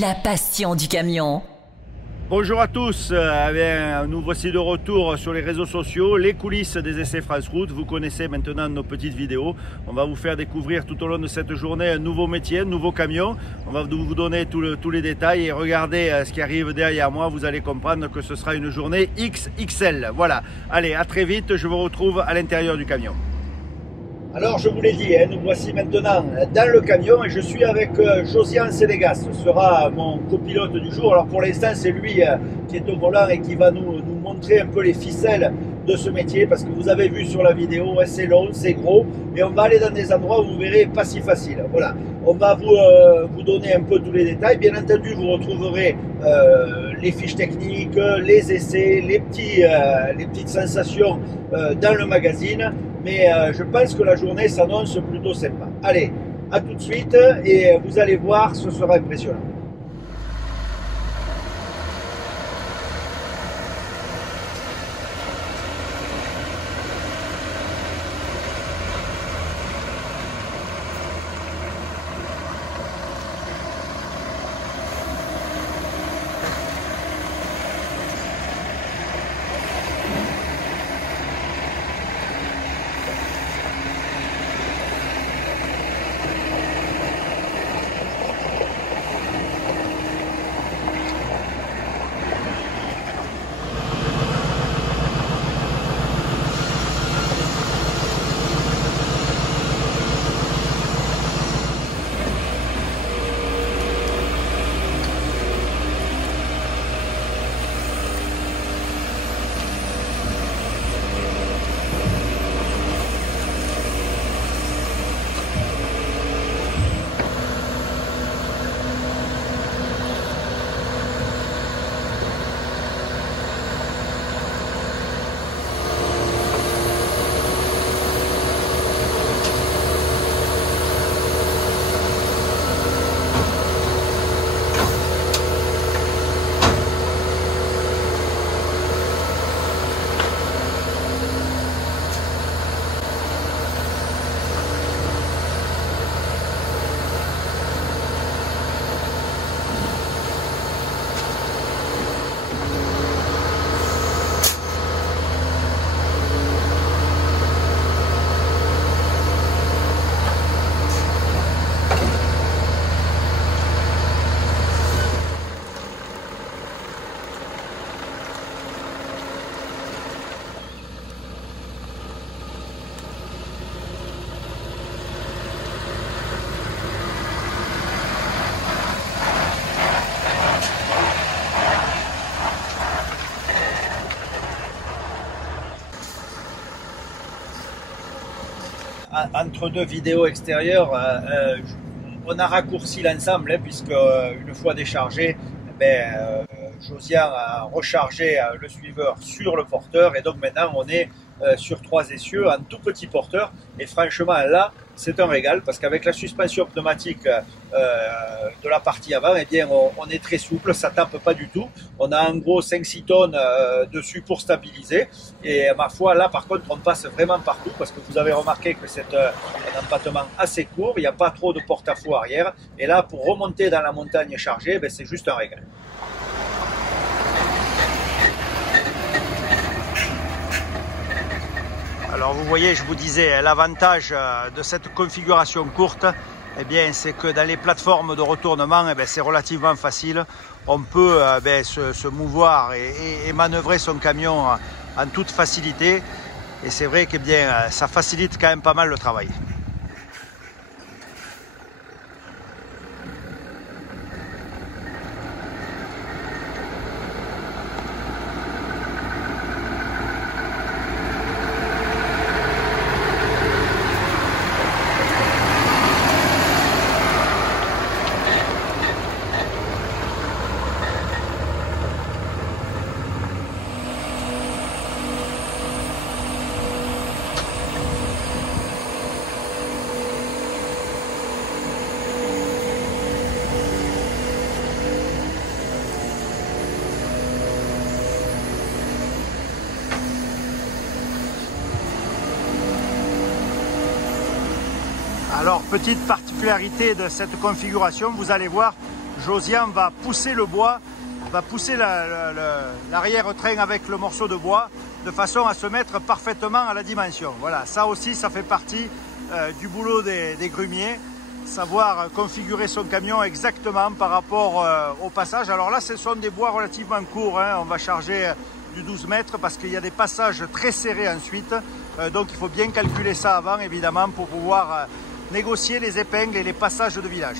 la passion du camion. Bonjour à tous, nous voici de retour sur les réseaux sociaux, les coulisses des essais France Route. Vous connaissez maintenant nos petites vidéos. On va vous faire découvrir tout au long de cette journée un nouveau métier, un nouveau camion. On va vous donner tous les détails et regardez ce qui arrive derrière moi. Vous allez comprendre que ce sera une journée XXL. Voilà, allez, à très vite, je vous retrouve à l'intérieur du camion. Alors je vous l'ai dit, nous voici maintenant dans le camion et je suis avec Josian Sénégas. Ce sera mon copilote du jour. Alors pour l'instant c'est lui qui est au volant et qui va nous montrer un peu les ficelles de ce métier, parce que vous avez vu sur la vidéo, c'est long, c'est gros et on va aller dans des endroits où vous verrez pas si facile. Voilà, on va vous donner un peu tous les détails. Bien entendu vous retrouverez les fiches techniques, les essais, les petites sensations dans le magazine. Mais je pense que la journée s'annonce plutôt sympa. Allez, à tout de suite et vous allez voir, ce sera impressionnant. Entre deux vidéos extérieures, on a raccourci l'ensemble, puisque une fois déchargé, Josian a rechargé le suiveur sur le porteur et donc maintenant on est sur 3 essieux, un tout petit porteur, et franchement là c'est un régal, parce qu'avec la suspension pneumatique de la partie avant, eh bien on est très souple, ça tape pas du tout. On a en gros 5-6 tonnes dessus pour stabiliser, et ma foi là par contre on passe vraiment partout, parce que vous avez remarqué que c'est un empattement assez court, il n'y a pas trop de porte-à-faux arrière, et là pour remonter dans la montagne chargée, c'est juste un régal. Alors vous voyez, je vous disais, l'avantage de cette configuration courte, eh bien, c'est que dans les plateformes de retournement, c'est relativement facile. On peut se mouvoir et manœuvrer son camion en toute facilité. Et c'est vrai que ça facilite quand même pas mal le travail. Alors, petite particularité de cette configuration, vous allez voir, Josian va pousser le bois, va pousser l'arrière-train avec le morceau de bois de façon à se mettre parfaitement à la dimension. Voilà, ça aussi, ça fait partie du boulot des grumiers, savoir configurer son camion exactement par rapport au passage. Alors là, ce sont des bois relativement courts, hein. On va charger du 12 mètres parce qu'il y a des passages très serrés ensuite. Donc il faut bien calculer ça avant, évidemment, pour pouvoir négocier les épingles et les passages de village.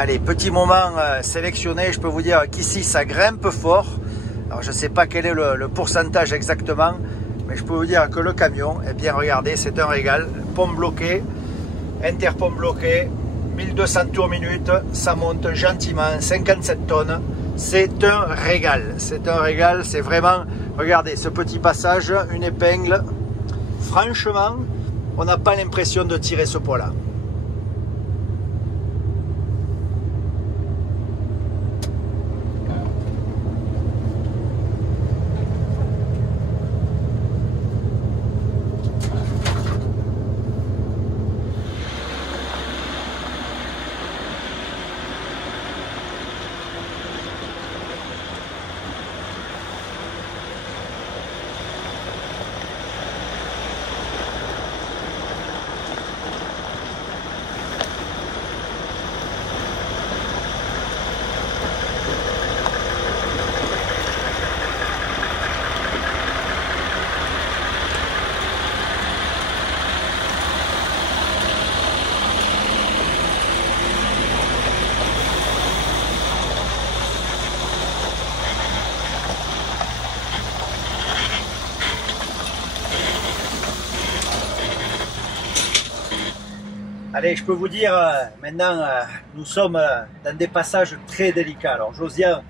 Allez, petit moment sélectionné, je peux vous dire qu'ici ça grimpe fort. Alors je ne sais pas quel est le pourcentage exactement, mais je peux vous dire que le camion, eh bien regardez, c'est un régal. Pompe bloquée, interpompe bloquée, 1200 tours minute, ça monte gentiment, 57 tonnes. C'est un régal, c'est vraiment, regardez ce petit passage, une épingle. Franchement, on n'a pas l'impression de tirer ce poids-là. Allez, je peux vous dire, maintenant, nous sommes dans des passages très délicats. Alors, Josian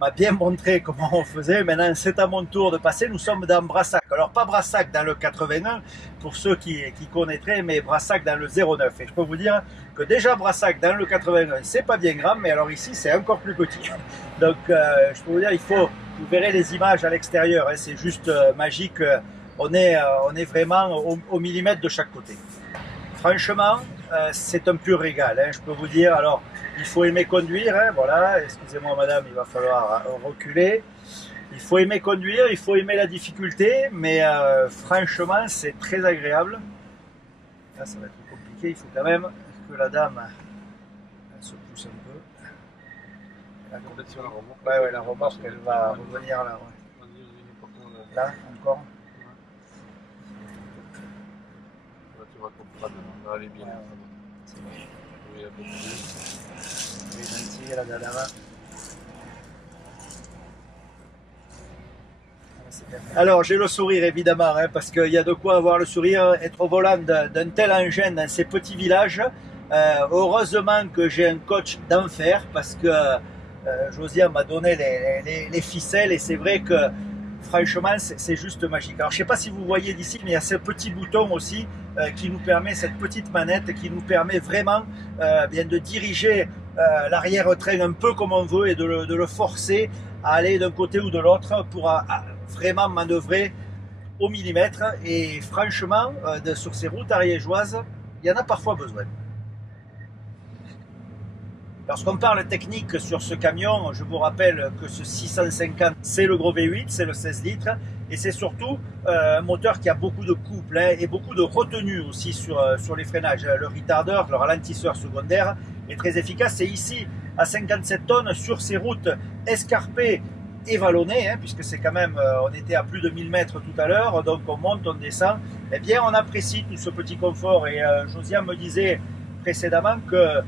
m'a bien montré comment on faisait. Maintenant, c'est à mon tour de passer. Nous sommes dans Brassac. Alors, pas Brassac dans le 81, pour ceux qui connaîtraient, mais Brassac dans le 09. Et je peux vous dire que déjà Brassac dans le 81, c'est pas bien grand, mais alors ici, c'est encore plus petit. Donc, je peux vous dire, vous verrez les images à l'extérieur, hein, c'est juste magique. On est vraiment au millimètre de chaque côté. Franchement, c'est un pur régal, hein, je peux vous dire. Alors, il faut aimer conduire, hein, voilà, excusez-moi madame, il va falloir reculer. Il faut aimer conduire, il faut aimer la difficulté, mais franchement, c'est très agréable. Là, ça va être compliqué, il faut quand même que la dame elle se pousse un peu. Ouais, la remorque, elle va revenir là. Ouais. Là, encore. Tu vas comprendre, elle est bien. Oui, un peu plus. C'est gentil, la galère. Alors j'ai le sourire évidemment, hein, parce qu'il y a de quoi avoir le sourire, être au volant d'un tel engin dans ces petits villages. Heureusement que j'ai un coach d'enfer, parce que Josiane m'a donné les ficelles, et c'est vrai que franchement c'est juste magique. Alors je ne sais pas si vous voyez d'ici, mais il y a ce petit bouton aussi qui nous permet, cette petite manette qui nous permet vraiment bien de diriger l'arrière-train un peu comme on veut, et de le forcer à aller d'un côté ou de l'autre pour vraiment manœuvrer au millimètre. Et franchement, sur ces routes ariégeoises, il y en a parfois besoin. Lorsqu'on parle technique sur ce camion, je vous rappelle que ce 650, c'est le gros V8, c'est le 16 litres, et c'est surtout un moteur qui a beaucoup de couple, hein, et beaucoup de retenue aussi sur les freinages. Le retardeur, le ralentisseur secondaire est très efficace. Et ici, à 57 tonnes, sur ces routes escarpées et vallonnées, hein, puisque c'est quand même, on était à plus de 1000 mètres tout à l'heure, donc on monte, on descend, eh bien on apprécie tout ce petit confort. Et Josiane me disait précédemment que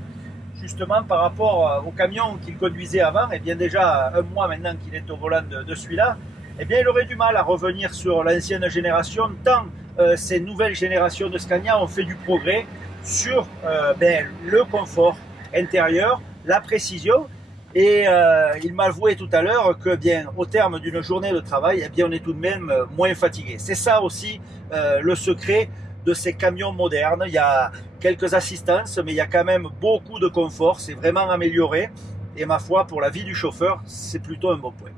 justement par rapport au camion qu'il conduisait avant, et bien déjà un mois maintenant qu'il est au volant de celui-là, eh bien il aurait du mal à revenir sur l'ancienne génération, tant ces nouvelles générations de Scania ont fait du progrès sur le confort intérieur, la précision. Et il m'a avoué tout à l'heure que bien au terme d'une journée de travail, eh bien on est tout de même moins fatigué. C'est ça aussi le secret de ces camions modernes. Il y a quelques assistances, mais il y a quand même beaucoup de confort. C'est vraiment amélioré. Et ma foi, pour la vie du chauffeur, c'est plutôt un bon point.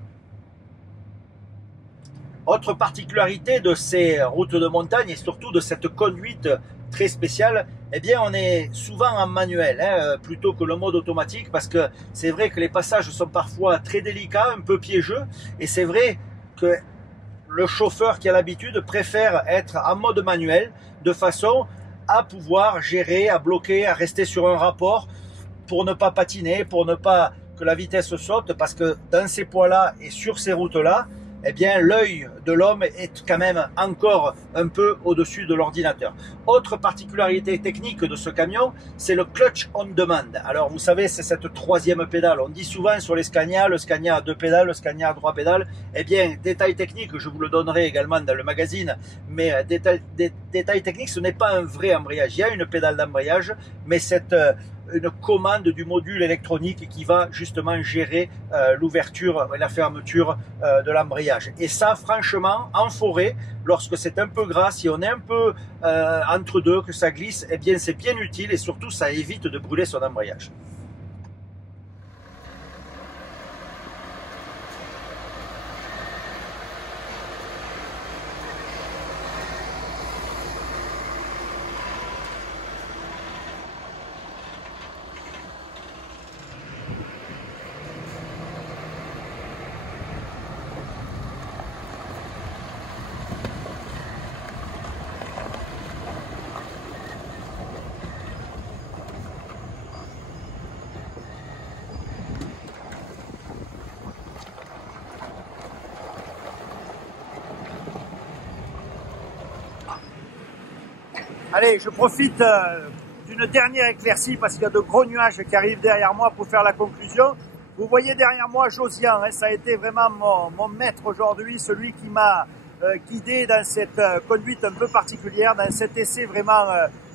Autre particularité de ces routes de montagne, et surtout de cette conduite très spéciale, eh bien on est souvent en manuel, hein, plutôt que le mode automatique, parce que c'est vrai que les passages sont parfois très délicats, un peu piégeux, et c'est vrai que le chauffeur qui a l'habitude préfère être en mode manuel, de façon à pouvoir gérer, à bloquer, à rester sur un rapport, pour ne pas patiner, pour ne pas que la vitesse saute, parce que dans ces poids-là et sur ces routes-là, eh bien l'œil de l'homme est quand même encore un peu au-dessus de l'ordinateur. Autre particularité technique de ce camion, c'est le clutch on demand. Alors vous savez, c'est cette troisième pédale. On dit souvent sur les Scania, le Scania a 2 pédales, le Scania a 3 pédales. Eh bien, détail technique, je vous le donnerai également dans le magazine, mais détail technique, ce n'est pas un vrai embrayage. Il y a une pédale d'embrayage, mais c'est une commande du module électronique qui va justement gérer l'ouverture et la fermeture de l'embrayage. Et ça, franchement, en forêt, lorsque c'est un peu gras, si on est un peu entre deux, que ça glisse, eh bien c'est bien utile, et surtout ça évite de brûler son embrayage. Allez, je profite d'une dernière éclaircie parce qu'il y a de gros nuages qui arrivent derrière moi pour faire la conclusion. Vous voyez derrière moi Josiane, hein, ça a été vraiment mon maître aujourd'hui, celui qui m'a guidé dans cette conduite un peu particulière, dans cet essai vraiment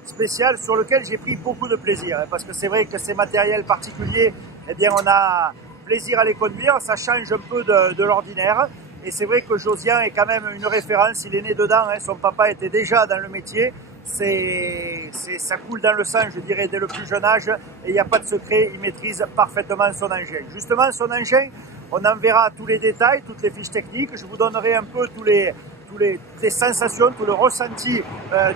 spécial sur lequel j'ai pris beaucoup de plaisir. Hein, parce que c'est vrai que ces matériels particuliers, eh bien on a plaisir à les conduire, ça change un peu de l'ordinaire. Et c'est vrai que Josiane est quand même une référence, il est né dedans, hein, son papa était déjà dans le métier. Ça coule dans le sang, je dirais, dès le plus jeune âge, et il n'y a pas de secret, il maîtrise parfaitement son engin. Justement, son engin, on en verra tous les détails, toutes les fiches techniques, je vous donnerai un peu toutes les sensations, tout le ressenti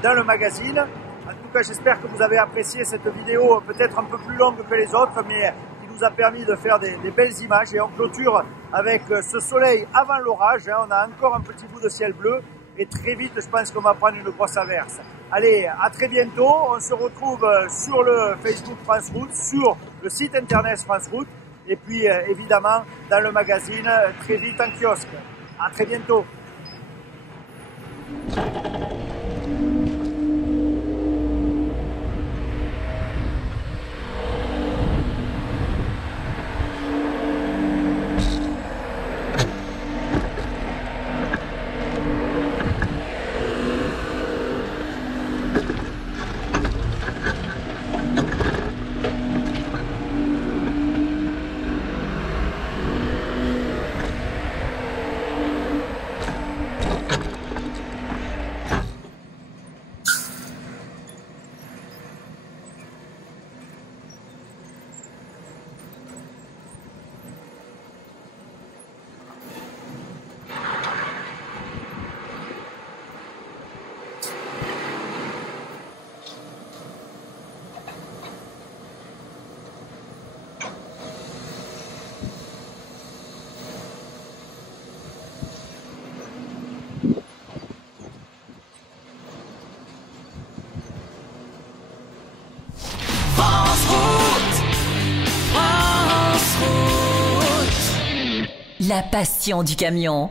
dans le magazine. En tout cas, j'espère que vous avez apprécié cette vidéo, peut-être un peu plus longue que les autres, mais qui nous a permis de faire des belles images. Et on clôture avec ce soleil avant l'orage, hein, on a encore un petit bout de ciel bleu, et très vite, je pense qu'on va prendre une grosse averse. Allez, à très bientôt. On se retrouve sur le Facebook France Route, sur le site internet France Route, et puis évidemment dans le magazine très vite en kiosque. À très bientôt. La passion du camion.